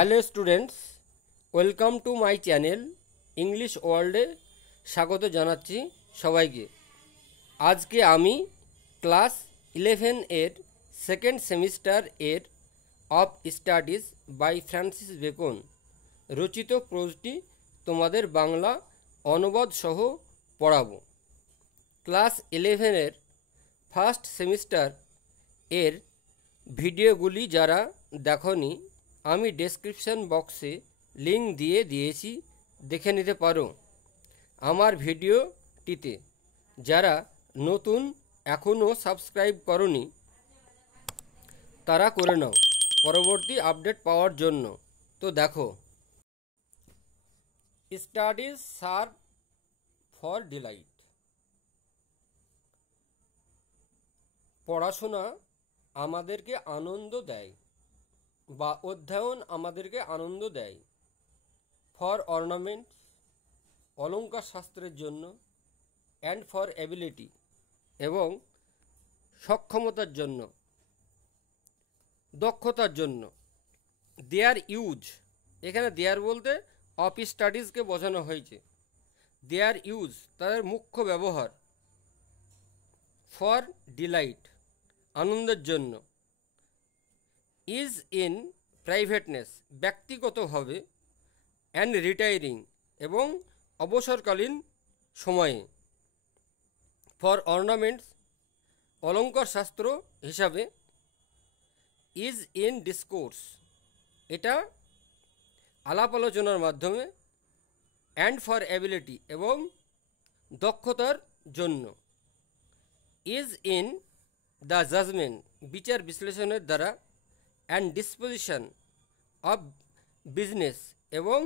Hello students, welcome to my channel English ওয়ার্ল্ডে স্বাগত জানাচ্ছি সবাইকে। আজকে আমি ক্লাস 11 এর সেকেন্ড সেমিস্টার এর of studies by Francis Bacon রচিত প্রোজটি তোমাদের বাংলা অনুবাদ সহ পড়াবো। ক্লাস 11 এর ফার্স্ট সেমিস্টার এর ভিডিওগুলি যারা দেখোনি আমি ডেসক্রিপশন বক্সে লিঙ্ক দিয়ে দিয়েছি, দেখে নিতে পারো। আমার ভিডিওটিতে যারা নতুন এখনও সাবস্ক্রাইব করনি তারা করে নাও পরবর্তী আপডেট পাওয়ার জন্য। তো দেখো, স্টাডিজ সার্ভ ফর ডিলাইট। পড়াশোনা আমাদেরকে আনন্দ দেয় বা অধ্যয়ন আমাদেরকে আনন্দ দেয়। ফর অর্নামেন্ট, অলঙ্কার শাস্ত্রের জন্য। অ্যান্ড ফর অ্যাবিলিটি, এবং সক্ষমতার জন্য, দক্ষতার জন্য। দেয়ার ইউজ, এখানে দেয়ার বলতে অফ স্টাডিজকে বোঝানো হয়েছে। দেয়ার ইউজ, তাদের মুখ্য ব্যবহার। ফর ডিলাইট, আনন্দের জন্য। ইজ ইন প্রাইভেটনেস, ব্যক্তিগতভাবে। অ্যান্ড রিটায়ারিং, এবং অবসরকালীন সময়ে। ফর অর্নামেন্টস, অলঙ্কার শাস্ত্র হিসাবে। ইজ ইন ডিসকোর্স, এটা আলাপ আলোচনার মাধ্যমে। অ্যান্ড ফর অ্যাবিলিটি, এবং দক্ষতার জন্য। ইজ ইন দ্য জাজমেন্ট, বিচার বিশ্লেষণের দ্বারা। অ্যান্ড ডিসপোজিশন অফ বিজনেস, এবং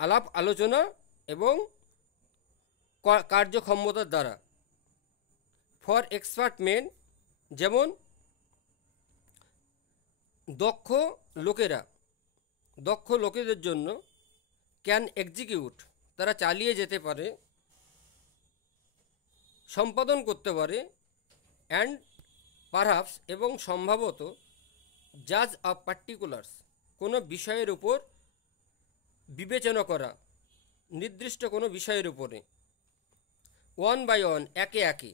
আলাপ আলোচনা এবং কার্যক্ষমতার দ্বারা। ফর এক্সপার্ট মেন, যেমন দক্ষ লোকেদের জন্য। ক্যান এক্সিকিউট, তারা চালিয়ে যেতে পারে, সম্পাদন করতে পারে। অ্যান্ড পারহাপস, এবং সম্ভবত। জাজ অফ পার্টিকুলার্স, কোনো বিষয়ের উপর বিবেচনা করা, নির্দিষ্ট কোনো বিষয়ের উপরে। ওয়ান বাই ওয়ান, একে একে।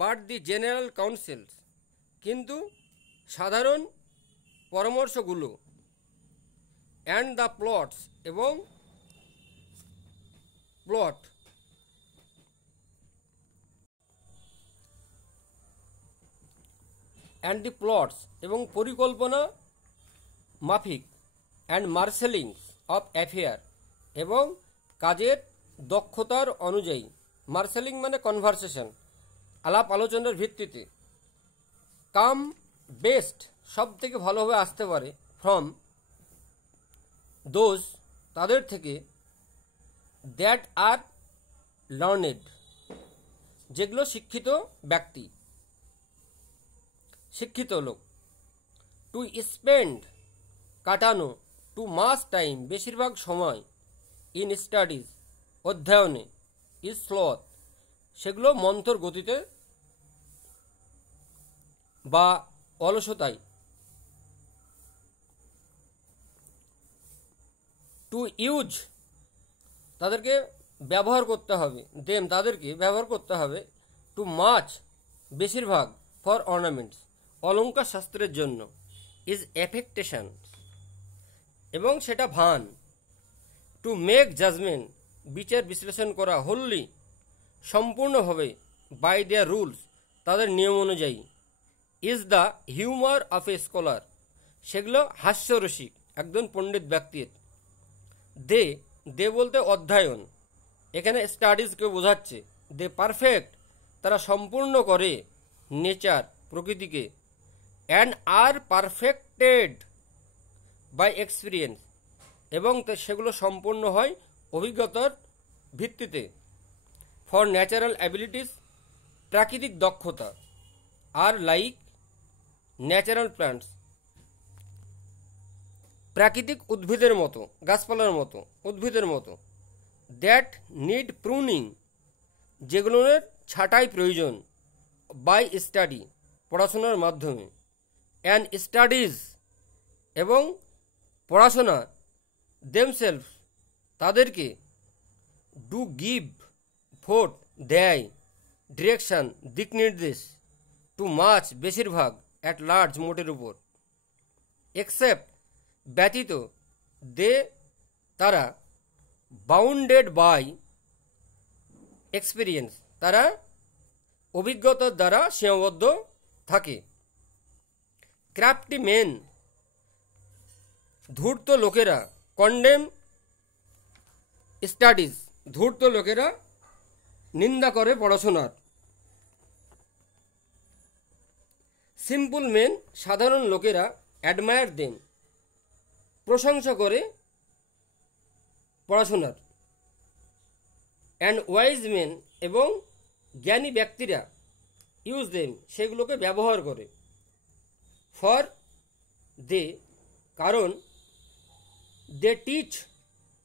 বাট দি জেনারেল কাউন্সিলস, কিন্তু সাধারণ পরামর্শগুলো। অ্যান্ড দ্য প্লটস, এবং প্লট। অ্যান্ড দি প্লটস, এবং পরিকল্পনা মাফিক। অ্যান্ড মার্সেলিংস অফ অ্যাফেয়ার, এবং কাজের দক্ষতার অনুযায়ী। মার্সেলিং মানে কনভারসেশন, আলাপ আলোচনার ভিত্তিতে। কাম বেস্ট, সব থেকে ভালোভাবে আসতে পারে। ফ্রম দোজ, তাদের থেকে। দ্যাট আর লার্নেড, যেগুলো শিক্ষিত ব্যক্তি, শিক্ষিত লোক। টু স্পেন্ড, কাটানো। টু মাস টাইম, বেশিরভাগ সময়। ইন স্টাডিজ, অধ্যয়নে। ইজ স্লথ, সেগুলো মন্থর গতিতে বা অলসতায়। টু ইউজ, তাদেরকে ব্যবহার করতে হবে। তাদেরকে ব্যবহার করতে হবে। টু মাচ, বেশিরভাগ। ফর অর্নামেন্টস, অলঙ্কার শাস্ত্রের জন্য। ইজ এফেক্টেশন, এবং সেটা ভান। টু মেক জাজমেন্ট, বিচার বিশ্লেষণ করা। হোললি, সম্পূর্ণভাবে। বাই দেয়ার রুলস, তাদের নিয়ম অনুযায়ী। Is the humour of A scholar, সেগুলো হাস্যরসিক একজন পণ্ডিত ব্যক্তির। দে বলতে অধ্যয়ন, এখানে স্টাডিজকে বোঝাচ্ছে। দে পারফেক্ট, তারা সম্পূর্ণ করে। নেচার, প্রকৃতিকে। অ্যান্ড আর পারফেক্টেড বাই এক্সপিরিয়েন্স, এবং সেগুলো সম্পূর্ণ হয় অভিজ্ঞতার ভিত্তিতে। ফর ন্যাচারাল অ্যাবিলিটিস, প্রাকৃতিক দক্ষতা। আর লাইক ন্যাচারাল প্ল্যান্টস, প্রাকৃতিক উদ্ভিদের মতো, গাছপালার মতো, উদ্ভিদের মতো। দ্যাট নিড প্রুনিং, যেগুলোর ছাঁটাই প্রয়োজন। বাই স্টাডি, পড়াশোনার মাধ্যমে। অ্যান্ড স্টাডিজ এবং পড়াশোনা দেমসেলফ তাদেরকে ডু গিভ ভোট দেয় ডিরেকশান দিক নির্দেশ টু মাচ বেশিরভাগ অ্যাট লার্জ মোটের উপর এক্সেপ্ট ব্যতীত দে তারা বাউন্ডেড বাই এক্সপিরিয়েন্স তারা অভিজ্ঞতার দ্বারা সীমাবদ্ধ থাকে। ক্রাফটি মেন ধূর্ত লোকেরা কন্ডেম স্টাডিজ ধূর্ত লোকেরা নিন্দা করে পড়াশোনার। সিম্পল মেন সাধারণ লোকেরা অ্যাডমায়ার দেম প্রশংসা করে পড়াশোনার। অ্যান্ড ওয়াইজ মেন এবং জ্ঞানী ব্যক্তিরা ইউজ দেম সেগুলোকে ব্যবহার করে। ফর দে কারণ দে টিচ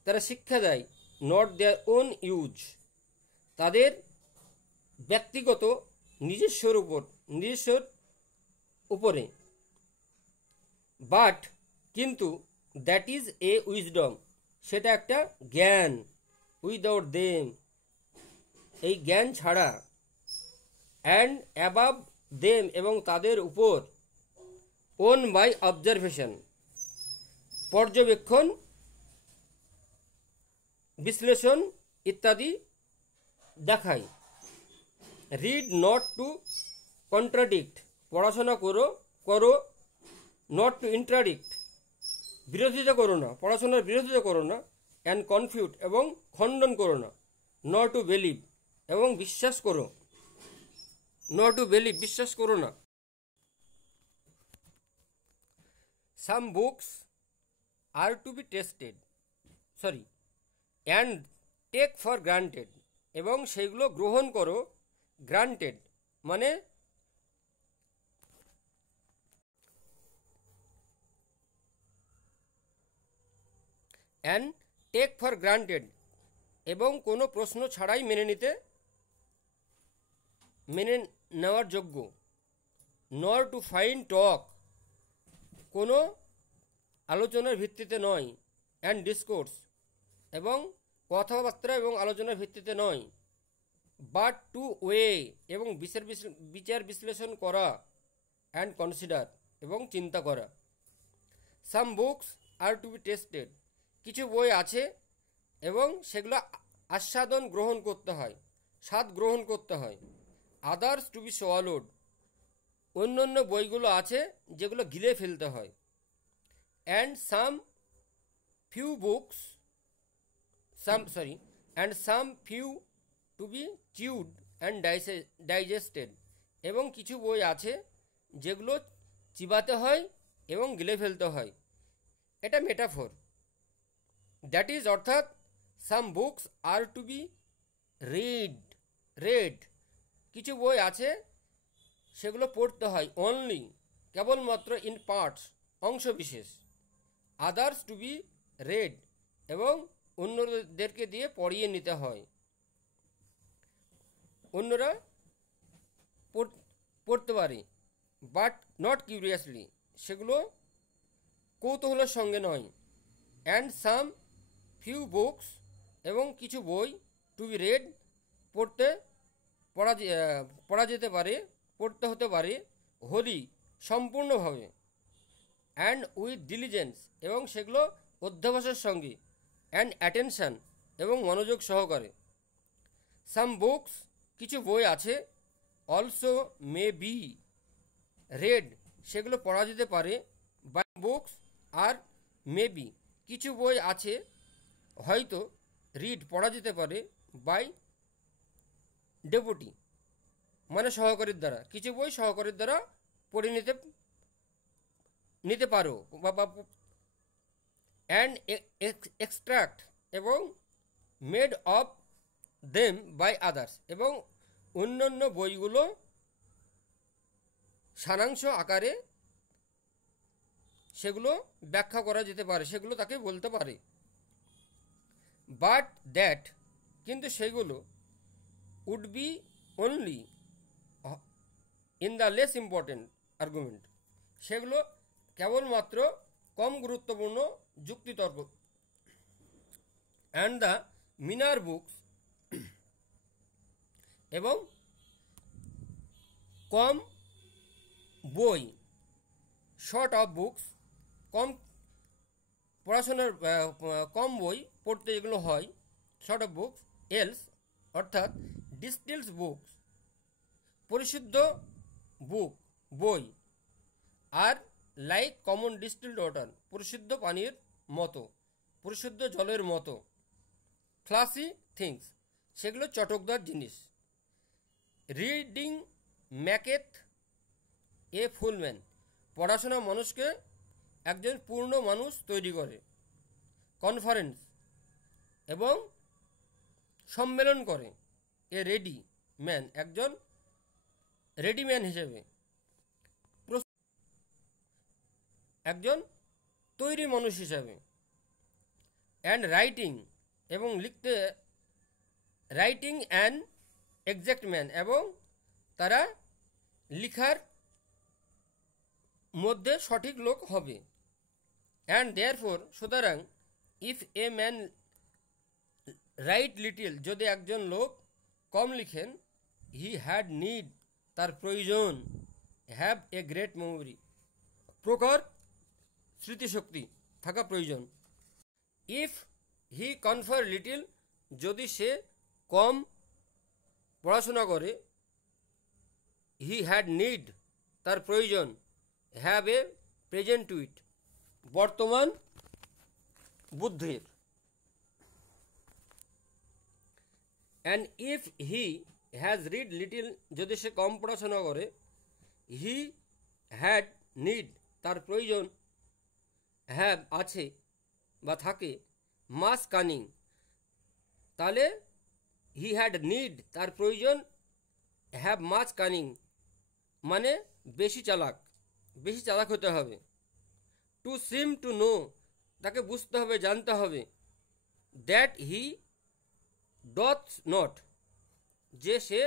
তারা শিক্ষা দেয় নট দেয়ার ওন ইউজ তাদের ব্যক্তিগত নিজস্বর উপরে বাট কিন্তু দ্যাট ইজ এ উইজডম সেটা একটা জ্ঞান উইদাউট দেম এই জ্ঞান ছাড়া। অ্যান্ড অ্যাবাভ দেম এবং তাদের উপর ওন বাই অবজারভেশন পর্যবেক্ষণ বিশ্লেষণ ইত্যাদি দেখায়। রিড নট টু কন্ট্রাডিক্ট পড়াশোনা করো নট টু ইন্ট্রাডিক্ট বিরোধিতা করো না পড়াশোনার বিরোধিতা করো না। অ্যান্ড কনফিউট এবং খণ্ডন করো না। নট টু বিলিভ এবং বিশ্বাস করো নট টু বিলিভ বিশ্বাস করো না। Some books are to be tasted and take for granted এবং সেইগুলো গ্রহণ করো গ্রান্টেড মানে অ্যান্ড টেক ফর গ্রান্টেড এবং কোনো প্রশ্ন ছাড়াই মেনে নেওয়ার যোগ্য। নর টু ফাইন টক কোনো আলোচনার ভিত্তিতে নয়। অ্যান্ড ডিসকোর্স এবং কথাবার্তা এবং আলোচনার ভিত্তিতে নয়। বাট টু ওয়ে এবং বিচার বিশ্লেষণ করা। অ্যান্ড কনসিডার এবং চিন্তা করা। Some books are to be tasted কিছু বই আছে এবং সেগুলো আস্বাদন গ্রহণ করতে হয় স্বাদ গ্রহণ করতে হয়। আদার্স টু বি সোয়ালোড অন্য অন্য বইগুলো আছে যেগুলো গিলে ফেলতে হয়। And some few to be chewed and digested এবং কিছু বই আছে যেগুলো চিবাতে হয় এবং গিলে ফেলতে হয়। এটা মেটাফোর। দ্যাট ইজ অর্থাৎ some books are to be read কিছু বই আছে সেগুলো পড়তে হয় অনলি কেবলমাত্র ইন পার্টস অংশবিশেষ। আদার্স টু বি রেড এবং অন্যদেরকে দিয়ে পড়িয়ে নিতে হয় অন্যরা পড়তে পারে। বাট নট কিউরিয়াসলি সেগুলো কৌতূহলের সঙ্গে নয়। অ্যান্ড সাম ফিউ বুকস এবং কিছু বই টু বি রেড পড়তে হতে পারে হোলি সম্পূর্ণভাবে। অ্যান্ড উইথ ডিলিজেন্স এবং সেগুলো অধ্যবসায়ের সঙ্গে। অ্যান্ড অ্যাটেনশান এবং মনোযোগ সহকারে। সাম বুকস কিছু বই আছে অলসো মে বি রেড সেগুলো পড়া যেতে পারে। Buy books are may be কিছু বই আছে হয়তো রিড পড়া যেতে পারে বাই ডেপুটি মানে সহকারীর দ্বারা। কিছু বই সহকারীর দ্বারা পড়ে নিতে পারো বা অ্যান্ড এক্সট্রাক্ট এবং made of them by others এবং অন্যান্য বইগুলো সারাংশ আকারে সেগুলো ব্যাখ্যা করা যেতে পারে সেগুলো তাকে বলতে পারে। বাট দ্যাট কিন্তু সেগুলো would be only in the less important argument সেগুলো কেবলমাত্র কম গুরুত্বপূর্ণ যুক্তিতর্ক। অ্যান্ড দ্য মিনার বুকস এবং কম বই, শর্ট অফ বুকস, কম পড়াশোনার কম বই পড়তে যেগুলো হয়, শর্ট অফ বুকস, এলস অর্থাৎ ডিস্টিলস বুকস, পরিশুদ্ধ বুক বই, আর লাইক কমন ডিস্টিলড ওয়াটার, পরিশুদ্ধ পানির মতো, পরিশুদ্ধ জলের মতো, ফ্লাসি থিংস, সেগুলো চটকদার জিনিস। রিডিং মেকেথ এ ফুল ম্যান, পড়াশোনা মানুষকে একজন পূর্ণ মানুষ তৈরি করে। কনফারেন্স এবং সম্মেলন করে এ রেডি ম্যান, একজন রেডি ম্যান হিসেবে, একজন তৈরি মানুষ হিসাবে। অ্যান্ড রাইটিং এবং লিখতে, রাইটিং অ্যান এক্সাক্ট ম্যান, এবং তারা লিখার মধ্যে সঠিক লোক হবে। অ্যান্ড দেয়ারফোর, সুতরাং, if a man right little, যদি একজন লোক কম লিখেন, হি হ্যাড নিড, তার প্রয়োজন, হ্যাভ এ গ্রেট মেমোরি, প্রখর স্মৃতিশক্তি থাকা প্রয়োজন। ইফ হি কনফার লিটিল, যদি সে কম পড়াশোনা করে, হি হ্যাড নিড, তার প্রয়োজন, হ্যাভ এ প্রেজেন্ট উইট, বর্তমান বুদ্ধির। And if he has read little, যদি সে কম পড়াশোনা করে, হি হ্যাড নিড, তার প্রয়োজন, হ্যাভ আছে বা থাকে, মাস কানিং, তাহলে হি হ্যাড নিড, তার প্রয়োজন, হ্যাভ মাস কানিং, মানে বেশি চালাক হতে হবে। টু সিম টু নো, তাকে বুঝতে হবে, জানতে হবে। দ্যাট হি ডথ নট, যে সে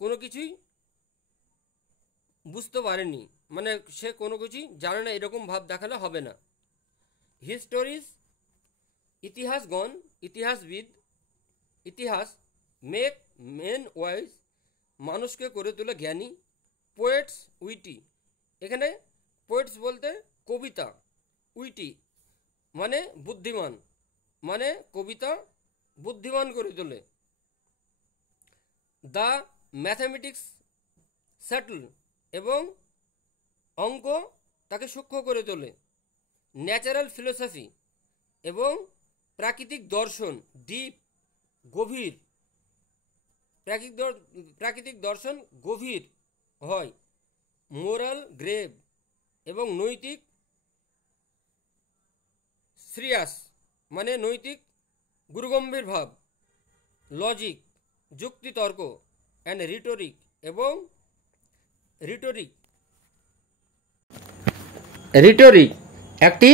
কোনো কিছুই বুঝতে পারেনি, মানে সে কোনো কিছুই জানে না, এরকম ভাব দেখালে হবে না। হিস্টোরিজ, ইতিহাসগণ, ইতিহাসবিদ, ইতিহাস, মেক মেন ওয়াইজ, মানুষকে করে তোলে জ্ঞানী। পোয়েটস উইটি, এখানে পোয়েটস বলতে কবিতা, উইটি মানে বুদ্ধিমান, মানে কবিতা বুদ্ধিমান করে তোলে। দ্য ম্যাথামেটিক্স স্যাটল, এবং অঙ্ক তাকে সূক্ষ্ম করে তোলে। ন্যাচারাল ফিলোসফি, এবং প্রাকৃতিক দর্শন, ডিপ, গভীর, প্রাকৃতিক দর্শন গভীর হয়। মোরাল গ্রেভ, এবং নৈতিক সিরিয়াস, মানে নৈতিক গুরুগম্ভীর ভাব। লজিক, যুক্তিতর্ক। অ্যান্ড রিটোরিক, এবং রিটোরিক একটি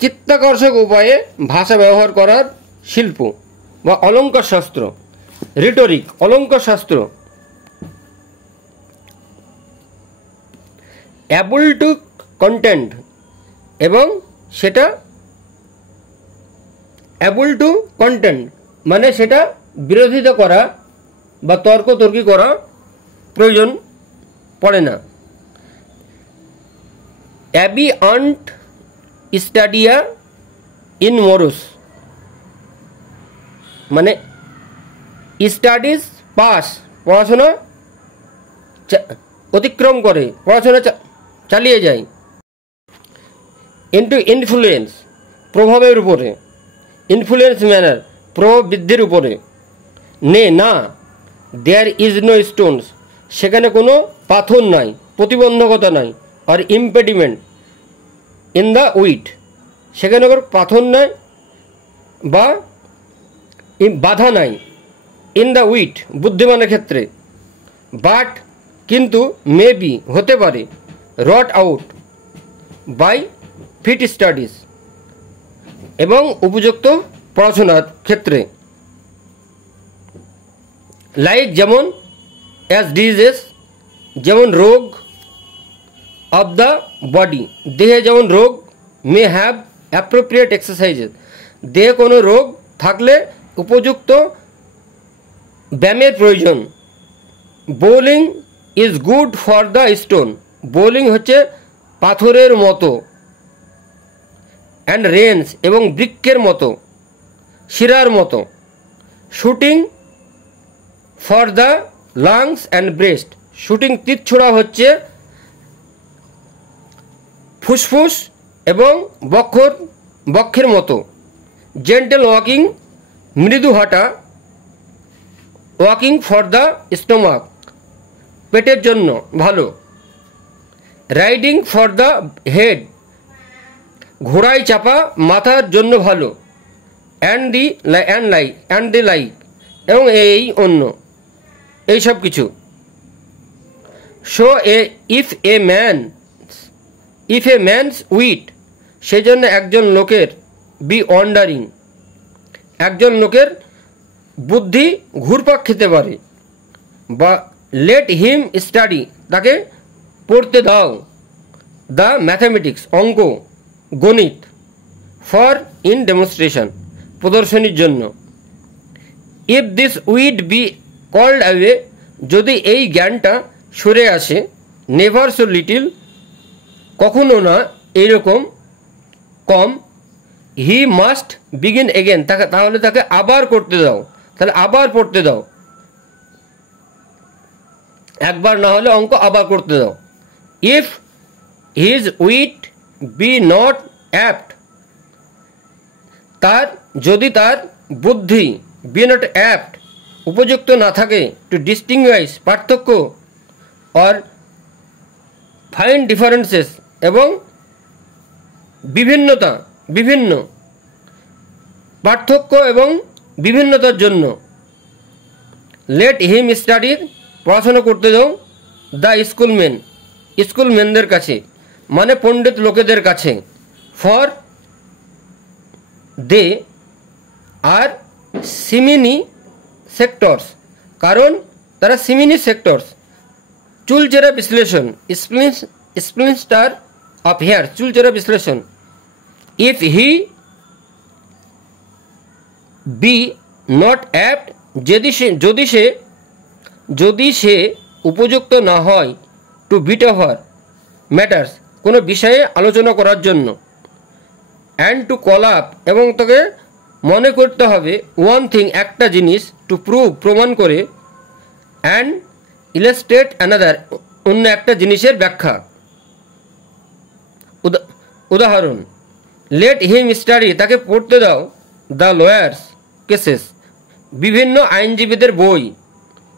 চিত্তাকর্ষক উপায়ে ভাষা ব্যবহার করার শিল্প বা অলঙ্কার শাস্ত্র। রিটোরিক, অলঙ্কার শাস্ত্র। অ্যাবল টু কন্টেন্ট, এবং সেটা অ্যাবল টু কন্টেন্ট মানে সেটা বিরোধিতা করা বা তর্কি করা প্রয়োজন পড়ে না। অ্যাবি আন্ট স্টাডিয়া ইন মোরস, মানে স্টাডিজ পাস, পড়াশোনা অতিক্রম করে, পড়াশোনা চালিয়ে যায়। ইন্টু ইনফ্লুয়েন্স, প্রভাবের উপরে। ইনফ্লুয়েন্স ম্যানার, প্রভাব বৃদ্ধির উপরে। না, দেয়ার ইজ নো স্টোনস, সেখানে কোনো পাথর নাই, প্রতিবন্ধকতা নাই। আর ইম্পেডিমেন্ট ইন দ্য উইট, সেখানে কোনো পাথর নাই বা বাধা নাই। ইন দ্য উইট, বুদ্ধিমানের ক্ষেত্রে। বাট, কিন্তু, মে বি, হতে পারে। রট আউট বাই ফিট স্টাডিজ, এবং উপযুক্ত পড়াশোনার ক্ষেত্রে। লাইক, যেমন, অ্যাজ ডিজিজেস, যেমন রোগ। অফ দ্য বডি, দেহে যেমন রোগ, মে হ্যাভ অ্যাপ্রোপ্রিয়েট এক্সারসাইজেস, দেহে কোনো রোগ থাকলে উপযুক্ত ব্যায়ামের প্রয়োজন। Bowling is good for the stone, bowling হচ্ছে পাথরের মতো। অ্যান্ড রেঞ্জ এবং বৃক্ষের মতো, শিরার মতো। Shooting for the lungs and breast, shooting তীর ছোড়া হচ্ছে ফুসফুস এবং বক্ষের মতো। জেন্টেল ওয়াকিং, মৃদু হাঁটা। ওয়াকিং ফর দ্য স্টোমাক, পেটের জন্য ভালো। রাইডিং ফর দ্য হেড, ঘোড়ায় চাপা মাথার জন্য ভালো। অ্যান্ড দি লাইক এবং এই অন্য এই সব কিছু। So if a man's wit, সেজন্য একজন লোকের বি ওয়ান্ডারিং, একজন লোকের বুদ্ধি ঘুরপাক খেতে পারে। বা লেট হিম স্টাডি, তাকে পড়তে দাও। দ্য ম্যাথামেটিক্স, অঙ্ক গণিত। ফর ইন ডেমনস্ট্রেশন, প্রদর্শনীর জন্য। If this wit be called away, যদি এই জ্ঞানটা সরে আসে। নেভার সো লিটিল, কখনো না এইরকম কম। হি মাস্ট বিগিন এগেন, তাহলে তাকে আবার করতে দাও, তাহলে আবার পড়তে দাও, একবার না হলে অঙ্ক আবার করতে দাও। If his wit be not apt, যদি তার বুদ্ধি বি নট অ্যাপ্ট উপযুক্ত না থাকে, টু ডিস্টিংগুইশ পার্থক্য, অর ফাইন্ড ডিফারেন্সেস এবং বিভিন্ন পার্থক্য এবং বিভিন্নতার জন্য। লেট হিম স্টাডির, পড়াশোনা করতে দাও। দ্য স্কুলম্যানদের কাছে, মানে পণ্ডিত লোকেদের কাছে। ফর দে আর সিমিনি সেক্টরস, কারণ তারা সিমিনি সেক্টরস। চুলচেরা বিশ্লেষণ, স্প্লিন্টার অফ হেয়ার, চুলচেরা বিশ্লেষণ। If he be not apt, যদি সে উপযুক্ত না হয়। টু বিট ওভার ম্যাটার্স, কোনো বিষয়ে আলোচনা করার জন্য। অ্যান্ড টু কল আপ, এবং তাকে মনে করতে হবে। ওয়ান থিং, একটা জিনিস। টু প্রমাণ করে। অ্যান্ড ইলাস্ট্রেট অ্যানাদার, অন্য একটা জিনিসের ব্যাখ্যা। উদাহরণ, লেট হিম স্টাডি, তাকে পড়তে দাও। দ্য লয়ার্স কেসেস, বিভিন্ন আইনজীবীদের বই,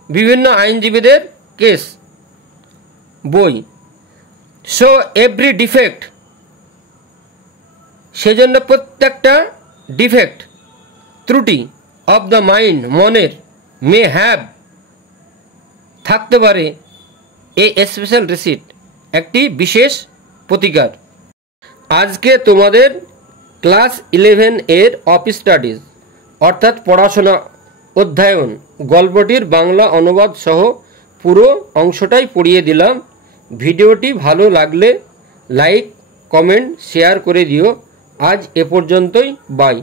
বিভিন্ন আইনজীবীদের কেস বই। সো এভরি ডিফেক্ট, সেজন্য প্রত্যেকটা ডিফেক্ট ত্রুটি। অফ দ্য মাইন্ড, মনের। মে হ্যাভ, থাকতে পারে। এ স্পেশাল রিসিট, একটি বিশেষ প্রতিকার। আজকে তোমাদের ক্লাস 11 এর অফ স্টাডিজ অর্থাৎ পড়াশোনা অধ্যয়ন গল্পটির বাংলা অনুবাদ সহ পুরো অংশটাই পড়িয়ে দিলাম। ভিডিওটি ভালো লাগলে লাইক, কমেন্ট, শেয়ার করে দিও। আজ এ পর্যন্তই, বাই।